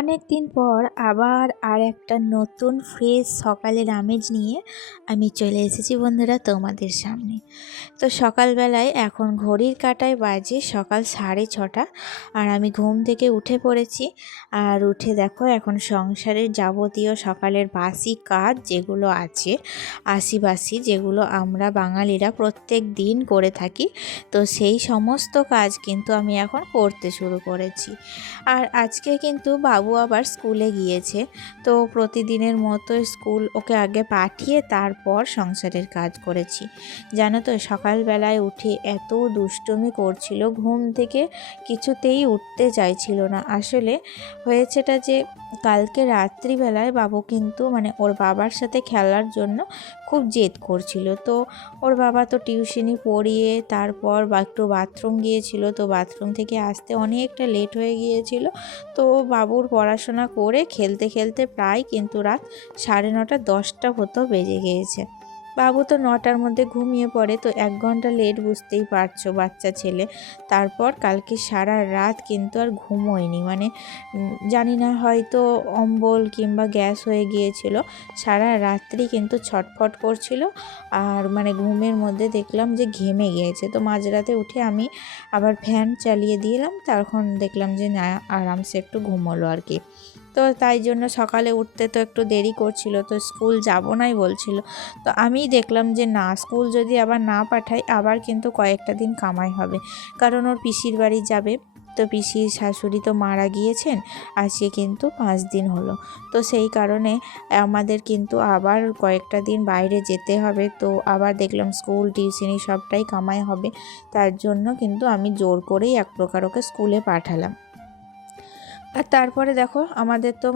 অনেক দিন পর আবার আর একটা নতুন ফ্রেশ সকালের আমেজ নিয়ে আমি চলে এসেছি বন্ধুরা তোমাদের সামনে। তো সকালবেলায় এখন ঘড়ির কাঁটায় বাজে সকাল 6:30 আর আমি ঘুম থেকে উঠে পড়েছি। আর উঠে দেখো এখন সংসারের যাবতীয় সকালের বাসি কাজ যেগুলো আছে, আশিবাসি যেগুলো আমরা বাঙালিরা প্রত্যেক দিন করে থাকি, তো সেই সমস্ত কাজ কিন্তু আমি এখন করতে শুরু করেছি। আর আজকে কিন্তু বাবু আবার স্কুলে গিয়েছে, তো প্রতিদিনের মতো স্কুল ওকে আগে পাঠিয়ে তারপর সংসারের কাজ করেছি। জানো তো সকালবেলায় উঠে এত দুষ্টুমি করছিল, ঘুম থেকে কিছুতেই উঠতে চাইছিল না। আসলে হয়েছেটা যে কালকে রাত্রিবেলায় বাবু কিন্তু ওর বাবার সাথে খেলার জন্য খুব জেদ করছিল। তো ওর বাবা তো টিউশনি পড়িয়ে তারপর একটু বাথরুম গিয়েছিল, তো বাথরুম থেকে আসতে অনেকটা লেট হয়ে গিয়েছিল। তো বাবুর পড়াশোনা করে খেলতে খেলতে প্রায় কিন্তু রাত 9:30 10টা হতো বেজে গিয়েছে। বাবু তো 9টার মধ্যে ঘুমিয়ে পড়ে, তো 1 ঘন্টা লেট, বুঝতেই পারছো বাচ্চা ছেলে। তারপর কালকে সারা রাত কিন্তু আর ঘুমোয়নি, জানি না হয়তো অম্বল কিংবা গ্যাস হয়ে গিয়েছিল, সারা রাত্রি কিন্তু ছটফট করছিল। আর ঘুমের মধ্যে দেখলাম যে ঘেমে গিয়েছে, তো মাঝরাতে উঠে আমি আবার ফ্যান চালিয়ে দিলাম, তখন দেখলাম যে না, আরামসে একটু ঘুমোলো আর কি। তো তাই জন্য সকালে উঠতে তো একটু দেরি করছিল, তো স্কুল যাব নাই বলছিল। তো আমি দেখলাম যে না, স্কুল যদি আবার না পাঠাই আবার কিন্তু কয়েকটা দিন কামাই হবে, কারণ ওর পিসির বাড়ি যাবে। তো পিসির শাশুড়ি তো মারা গিয়েছেন, আজকে কিন্তু 5 দিন হলো। তো সেই কারণে আমাদের কিন্তু আবার কয়েকটা দিন বাইরে যেতে হবে, তো আবার দেখলাম স্কুল টিউশনি সবটাই কামাই হবে। তার জন্য কিন্তু আমি জোর করেই এক প্রকার ওকে স্কুলে পাঠালাম। আর তারপরে দেখো আমাদের তো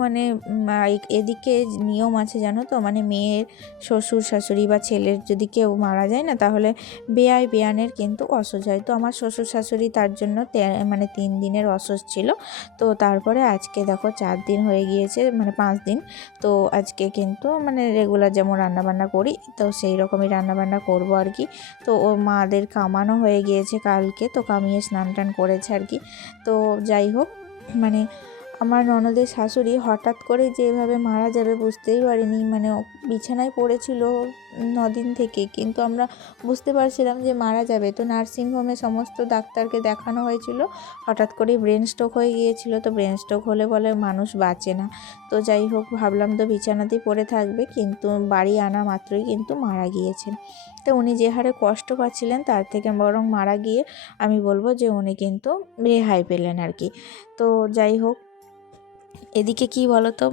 এদিকে নিয়ম আছে জানো তো, মেয়ের শ্বশুর শাশুড়ি বা ছেলের যদি কেউ মারা যায় না, তাহলে বেয়াই বেয়ানের কিন্তু অসহ্য হয়। তো আমার শ্বশুর শাশুড়ি তার জন্য 3 দিনের অসহ্য ছিল। তো তারপরে আজকে দেখো 4 দিন হয়ে গিয়েছে, 5 দিন। তো আজকে কিন্তু রেগুলার যেমন রান্নাবান্না করি, তো সেই রকমই রান্নাবান্না করবো আর কি। তো ও মাদের কামানো হয়ে গিয়েছে কালকে, তো কামিয়ে স্নান টান করেছে আর কি। তো যাই হোক, আমার ননদের শাশুড়ি হঠাৎ করে যেভাবে মারা যাবে বুঝতেই পারিনি। বিছানায় পড়েছিল 9 দিন থেকে, কিন্তু আমরা বুঝতে পারছিলাম যে মারা যাবে। তো নার্সিংহোমে সমস্ত ডাক্তারকে দেখানো হয়েছিল, হঠাৎ করে ব্রেন স্ট্রোক হয়ে গিয়েছিল। তো ব্রেন স্ট্রোক হলে বলে মানুষ বাঁচে না। তো যাই হোক, ভাবলাম তো বিছানাতেই পড়ে থাকবে, কিন্তু বাড়ি আনা মাত্রই কিন্তু মারা গিয়েছেন। তো উনি যে হারে কষ্ট পাচ্ছিলেন তার থেকে বরং মারা গিয়ে আমি বলবো যে উনি কিন্তু রেহাই পেলেন আর কি। তো যাই হোক, এদিকে কি বলো তো,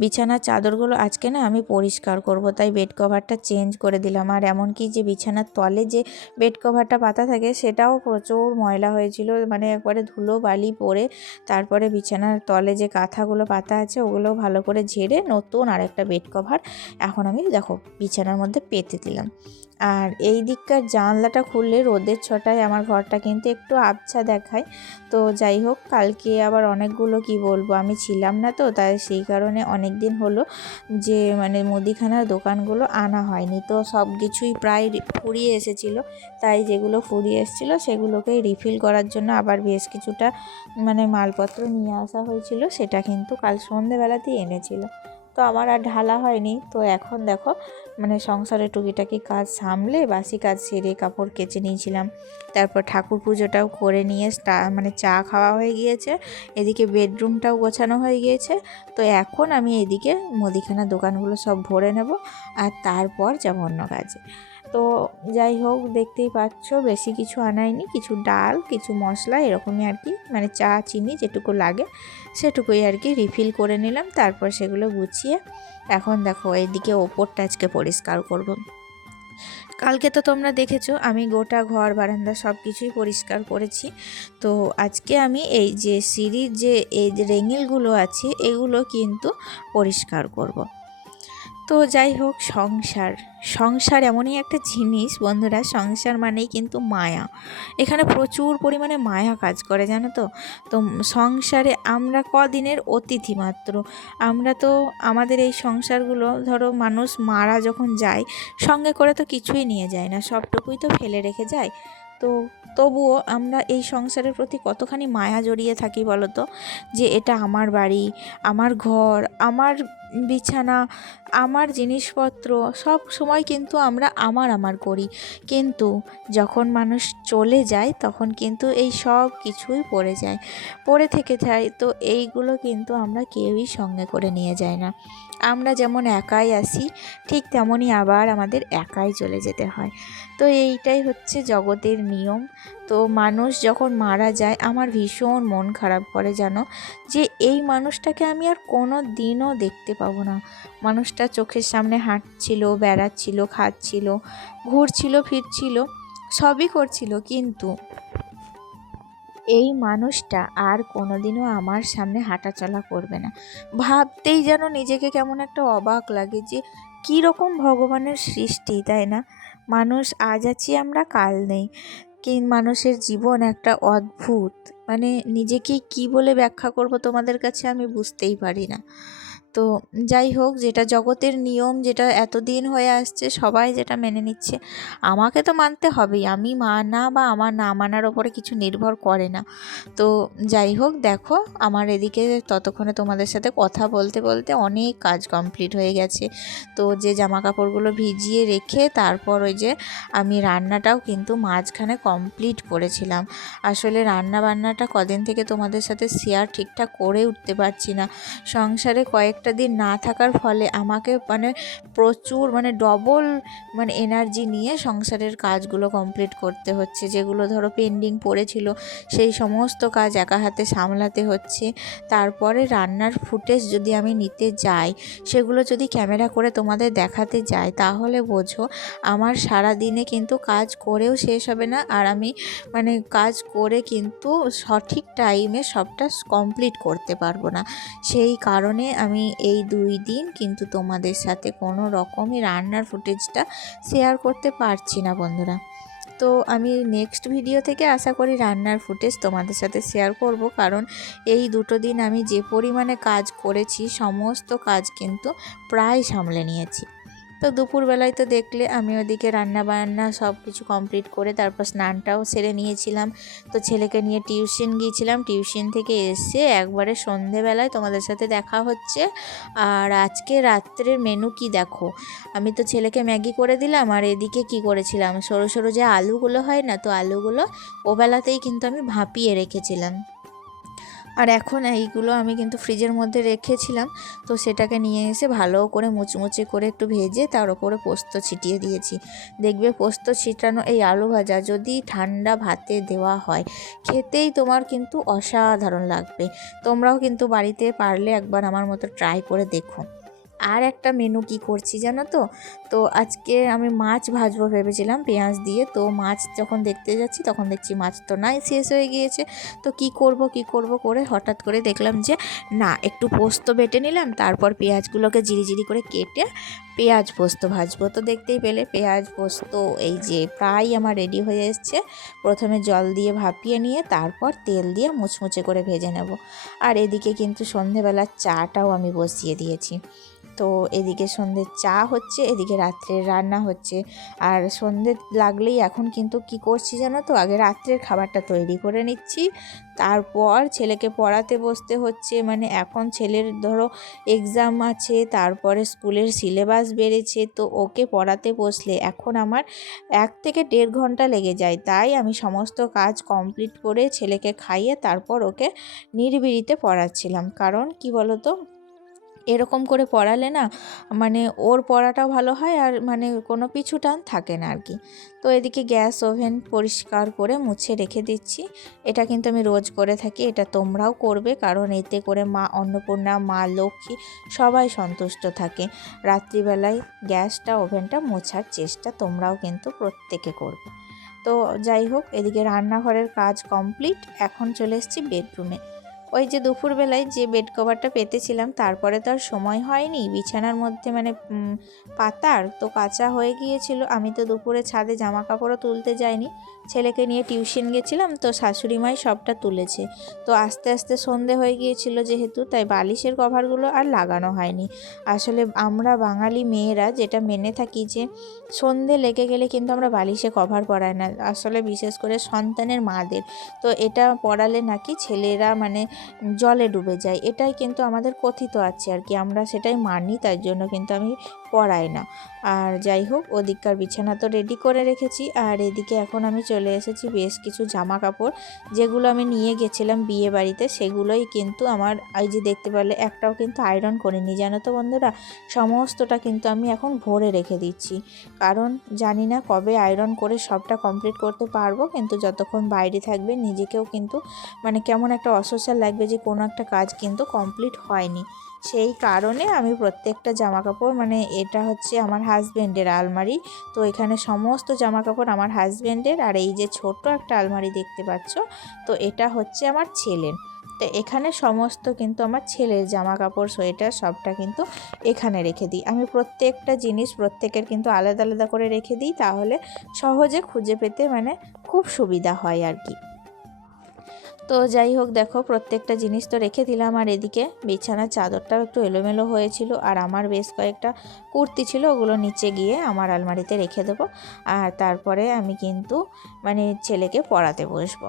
বিছানার চাদরগুলো আজকে না আমি পরিষ্কার করব, তাই বেড কভারটা চেঞ্জ করে দিলাম। আর এমনকি যে বিছানার তলে যে বেড কভারটা পাতা থাকে সেটাও প্রচুর ময়লা হয়েছিল, একবারে ধুলো বালি পড়ে। তারপরে বিছানার তলে যে কাঁথাগুলো পাতা আছে ওগুলো ভালো করে ঝেড়ে নতুন আরেকটা বেড কভার এখন আমি দেখো বিছানার মধ্যে পেতে দিলাম। আর এই দিককার জানলাটা খুললে রোদের ছটায় আমার ঘরটা কিন্তু একটু আবছা দেখায়। তো যাই হোক, কালকে আবার অনেকগুলো কি বলবো, আমি ছিলাম না, তো তাই সেই কারণে অনেক দিন হলো যে মুদিখানার দোকানগুলো আনা হয়নি। তো সব কিছুই প্রায় ফুরিয়ে এসেছিলো, তাই যেগুলো ফুরিয়ে এসেছিলো সেগুলোকেই রিফিল করার জন্য আবার বেশ কিছুটা মালপত্র নিয়ে আসা হয়েছিল, সেটা কিন্তু কাল সন্ধেবেলাতেই এনেছিল। তো আমার আর ঢালা হয়নি। তো এখন দেখো সংসারে টুকিটাকি কাজ সামলে বাসি কাজ সেরে কাপড় কেচে নিয়েছিলাম। তারপর ঠাকুর পুজোটাও করে নিয়ে চা খাওয়া হয়ে গিয়েছে, এদিকে বেডরুমটাও গোছানো হয়ে গিয়েছে। তো এখন আমি এদিকে মুদিখানার দোকানগুলো সব ভরে নেব, আর তারপর যাব অন্য কাজে। তো যাই হোক, দেখতেই পাচ্ছ বেশি কিছু আনাইনি, কিছু ডাল কিছু মশলা এরকমই আর কি, চা চিনি যেটুকু লাগে সেটুকুই আর কি রিফিল করে নিলাম। তারপর সেগুলো গুছিয়ে এখন দেখো এইদিকে ওপরটা আজকে পরিষ্কার করব। কালকে তো তোমরা দেখেছো আমি গোটা ঘর বারান্দা সব কিছুই পরিষ্কার করেছি। তো আজকে আমি এই যে সিঁড়ির যে এই যে রেঙিলগুলো আছে এগুলো কিন্তু পরিষ্কার করব। তো যাই হোক, সংসার এমনই একটা জিনিস বন্ধুরা, সংসার মানেই কিন্তু মায়া। এখানে প্রচুর পরিমাণে মায়া কাজ করে জানো তো। তো সংসারে আমরা কদিনের অতিথি মাত্র। আমরা তো আমাদের এই সংসারগুলো ধরো মানুষ মারা যখন যায় সঙ্গে করে তো কিছুই নিয়ে যায় না, সবটুকুই তো ফেলে রেখে যায়। তো তো তবুও আমরা এই সংসারের প্রতি কতখানি মায়া জড়িয়ে থাকি বলো তো, যে এটা আমার বাড়ি, আমার ঘর, আমার বিছানা, আমার জিনিসপত্র, সব সময় কিন্তু আমরা আমার করি। কিন্তু যখন মানুষ চলে যায় তখন কিন্তু এই সব কিছুই পড়ে থেকে যায়। তো এইগুলো কিন্তু আমরা কেউই সঙ্গে করে নিয়ে যায় না। আমরা যেমন একাই আসি, ঠিক তেমনই আবার আমাদের একাই চলে যেতে হয়। তো এইটাই হচ্ছে জগতের নিয়ম। তো মানুষ যখন মারা যায় আমার ভীষণ মন খারাপ করে, জানো, যে এই মানুষটাকে আমি আর কোনো দিনও দেখতে পাবো না। মানুষটা চোখের সামনে হাঁটছিল, বেড়াচ্ছিল, খাচ্ছিল, ঘুরছিল, ফিরছিল, সবই করছিল, কিন্তু এই মানুষটা আর কোনোদিনও আমার সামনে হাঁটাচলা করবে না। ভাবতেই যেন নিজেকে কেমন একটা অবাক লাগে, যে কী রকম ভগবানের সৃষ্টি, তাই না? মানুষ আজ আছি আমরা, কাল নেই। মানুষের জীবন একটা অদ্ভুত, মানে নিজেকে কি বলে ব্যাখ্যা করব তোমাদের কাছে আমি বুঝতেই পারি না। তো যাই হোক, যেটা জগতের নিয়ম, যেটা এতদিন হয়ে আসছে সবাই যেটা মেনে নিচ্ছে, আমাকে তো মানতে হবেই। আমি মানা বা আমার না মানার ওপরে কিছু নির্ভর করে না। তো যাই হোক, দেখো আমার এদিকে ততক্ষণে তোমাদের সাথে কথা বলতে বলতে অনেক কাজ কমপ্লিট হয়ে গেছে। তো যে জামা কাপড়গুলো ভিজিয়ে রেখে তারপর ওই যে আমি রান্নাটাও কিন্তু মাঝখানে কমপ্লিট করেছিলাম। আসলে রান্না বান্নাটা কদিন থেকে তোমাদের সাথে শেয়ার ঠিকঠাক করে উঠতে পারছি না। সংসারে কয়েকটা দিন না থাকার ফলে আমাকে প্রচুর ডবল এনার্জি নিয়ে সংসারের কাজগুলো কমপ্লিট করতে হচ্ছে। যেগুলো ধরো পেন্ডিং পড়েছিল সেই সমস্ত কাজ একা হাতে সামলাতে হচ্ছে। তারপরে রান্নার ফুটেজ যদি আমি নিতে যাই, সেগুলো যদি ক্যামেরা করে তোমাদের দেখাতে যাই, তাহলে বোঝো আমার সারা দিনে কিন্তু কাজ করেও শেষ হবে না। আর আমি কাজ করে কিন্তু সঠিক টাইমে সবটা কমপ্লিট করতে পারবো না। সেই কারণে আমি এই 2 দিন কিন্তু তোমাদের সাথে কোনো রকমই রান্নার ফুটেজটা শেয়ার করতে পারছি না বন্ধুরা। তো আমি নেক্সট ভিডিও থেকে আশা করি রান্নার ফুটেজ তোমাদের সাথে শেয়ার করব, কারণ এই 2 দিন আমি যে পরিমাণে কাজ করেছি সমস্ত কাজ কিন্তু প্রায় সামলে নিয়েছি। তো দুপুরবেলায় তো দেখলে আমি ওদিকে রান্না বান্না সব কিছু কমপ্লিট করে তারপর স্নানটাও সেরে নিয়েছিলাম। তো ছেলেকে নিয়ে টিউশন গিয়েছিলাম, টিউশন থেকে এসে একবারে সন্ধেবেলায় তোমাদের সাথে দেখা হচ্ছে। আর আজকে রাত্রের মেনু কি দেখো, আমি তো ছেলেকে ম্যাগি করে দিলাম, আর এদিকে কি করেছিলাম, সরু সরু যে আলুগুলো হয় না, তো আলুগুলো ওবেলাতেই কিন্তু আমি ভাপিয়ে রেখেছিলাম। আর এখন এইগুলো আমি কিন্তু ফ্রিজের মধ্যে রেখেছিলাম। তো সেটাকে নিয়ে এসে ভালো করে মুচমুচে করে একটু ভেজে তার উপরে পোস্ত ছিটিয়ে দিয়েছি। দেখবে পোস্ত ছিটানো এই আলু ভাজা যদি ঠান্ডা ভাতে দেওয়া হয়, খেতেই তোমার কিন্তু অসাধারণ লাগবে। তোমরাও কিন্তু বাড়িতে পারলে একবার আমার মতো ট্রাই করে দেখো। আর একটা মেনু কি করছি জানো তো, তো আজকে আমি মাছ ভাজবো ভেবেছিলাম পেঁয়াজ দিয়ে। তো মাছ যখন দেখতে যাচ্ছি তখন দেখছি মাছ তো নাই, শেষ হয়ে গিয়েছে। তো কি করব করে হঠাৎ করে দেখলাম যে না, একটু পোস্ত বেটে নিলাম, তারপর পেঁয়াজগুলোকে জিরি করে কেটে পেঁয়াজ পোস্ত ভাজবো। তো দেখতেই পেলে পেঁয়াজ পোস্ত এই যে প্রায় আমার রেডি হয়ে এসছে। প্রথমে জল দিয়ে ভাপিয়ে নিয়ে তারপর তেল দিয়ে মুচমুচে করে ভেজে নেব। আর এদিকে কিন্তু সন্ধেবেলার চাটাও আমি বসিয়ে দিয়েছি। তো এদিকে সন্ধ্যের চা হচ্ছে, এদিকে রাত্রের রান্না হচ্ছে। আর সন্ধ্যে লাগলেই এখন কিন্তু কি করছি জানো তো, আগে রাত্রের খাবারটা তৈরি করে নিচ্ছি, তারপর ছেলেকে পড়াতে বসতে হচ্ছে। এখন ছেলের ধরো এক্সাম আছে, তারপরে স্কুলের সিলেবাস বেড়েছে, তো ওকে পড়াতে বসলে এখন আমার 1 থেকে 1.5 ঘন্টা লেগে যায়। তাই আমি সমস্ত কাজ কমপ্লিট করে ছেলেকে খাইয়ে তারপর ওকে নিরিবিলিতে পড়াচ্ছিলাম। কারণ কি বলো তো, এরকম করে পড়ালে না ওর পড়াটাও ভালো হয়, আর কোনো পিছু টান থাকে না আর কি। তো এদিকে গ্যাস ওভেন পরিষ্কার করে মুছে রেখে দিচ্ছি। এটা কিন্তু আমি রোজ করে থাকি, এটা তোমরাও করবে, কারণ এতে করে মা অন্নপূর্ণা, মা লক্ষ্মী সবাই সন্তুষ্ট থাকে। রাত্রিবেলায় গ্যাসটা ওভেনটা মোছার চেষ্টা তোমরাও কিন্তু প্রত্যেকে করবে। তো যাই হোক, এদিকে রান্নাঘরের কাজ কমপ্লিট। এখন চলে এসেছি বেডরুমে। ওই যে দুপুরবেলায় যে বেড কভারটা পেতেছিলাম, তারপরে তো আর সময় হয়নি বিছানার মধ্যে পাতার তো কাঁচা হয়ে গিয়েছিল। আমি তো দুপুরে ছাদে জামা কাপড়ও তুলতে যাইনি, ছেলেকে নিয়ে টিউশন গেছিলাম, তো শাশুড়ি মাই সবটা তুলেছে। তো আস্তে আস্তে সন্ধে হয়ে গিয়েছিল যেহেতু, তাই বালিশের কভারগুলো আর লাগানো হয়নি। আসলে আমরা বাঙালি মেয়েরা যেটা মেনে থাকি যে সন্ধে লেগে গেলে কিন্তু আমরা বালিশে কভার পরাই না, আসলে বিশেষ করে সন্তানের মাদের। তো এটা পরালে নাকি ছেলেরা মানে জলে ডুবে যায়, এটাই কিন্তু আমাদের কথিত আছে আর কি, আমরা সেটাই মানি, তাই জন্য কিন্তু আমি পরাই না। আর যাই হোক, ওদিককার বিছানা তো রেডি করে রেখেছি, আর এদিকে এখন আমি চলে এসেছি বেশ কিছু জামা কাপড় যেগুলো আমি নিয়ে গেছিলাম বিয়ে বাড়িতে, সেগুলোই কিন্তু আমার এই যে দেখতে পেলে একটাও কিন্তু আয়রন করিনি, জানো তো বন্ধুরা। সমস্তটা কিন্তু আমি এখন ভরে রেখে দিচ্ছি, কারণ জানি না কবে আয়রন করে সবটা কমপ্লিট করতে পারবো, কিন্তু যতক্ষণ বাইরে থাকবে নিজেকেও কিন্তু মানে কেমন একটা অসোশাল লাগবে যে কোনো একটা কাজ কিন্তু কমপ্লিট হয়নি। সেই কারণে আমি প্রত্যেকটা জামাকাপড় মানে এটা হচ্ছে আমার হাজব্যান্ডের আলমারি, তো এখানে সমস্ত জামাকাপড় আমার হাজব্যান্ডের, আর এই যে ছোট একটা আলমারি দেখতে পাচ্ছ, তো এটা হচ্ছে আমার ছেলের। তো এখানে সমস্ত কিন্তু আমার ছেলের জামা কাপড় সোয়েটার সবটা কিন্তু এখানে রেখে দিই। আমি প্রত্যেকটা জিনিস প্রত্যেকের কিন্তু আলাদা আলাদা করে রেখে দিই, তাহলে সহজে খুঁজে পেতে মানে খুব সুবিধা হয় আর কি। তো যাই হোক, দেখো প্রত্যেকটা জিনিস তো রেখে দিলাম, আর এদিকে বিছানার চাদরটাও একটু এলোমেলো হয়েছিল, আর আমার বেশ কয়েকটা কুর্তি ছিল, ওগুলো নিচে গিয়ে আমার আলমারিতে রেখে দেবো। আর তারপরে আমি কিন্তু মানে ছেলেকে পড়াতে বসবো।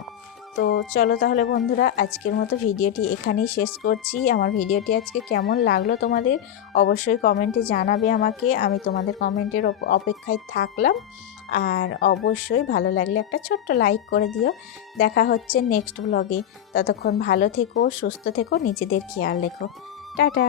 তো চলো তাহলে বন্ধুরা, আজকের মতো ভিডিওটি এখানেই শেষ করছি। আমার ভিডিওটি আজকে কেমন লাগলো তোমাদের অবশ্যই কমেন্টে জানাবে আমাকে, আমি তোমাদের কমেন্টের অপেক্ষায় থাকলাম। আর অবশ্যই ভালো লাগলে একটা ছোট্ট লাইক করে দিও। দেখা হচ্ছে নেক্সট ব্লগে। ততক্ষণ ভালো থেকো, সুস্থ থেকো, নিজেদের খেয়াল রেখো। টাটা।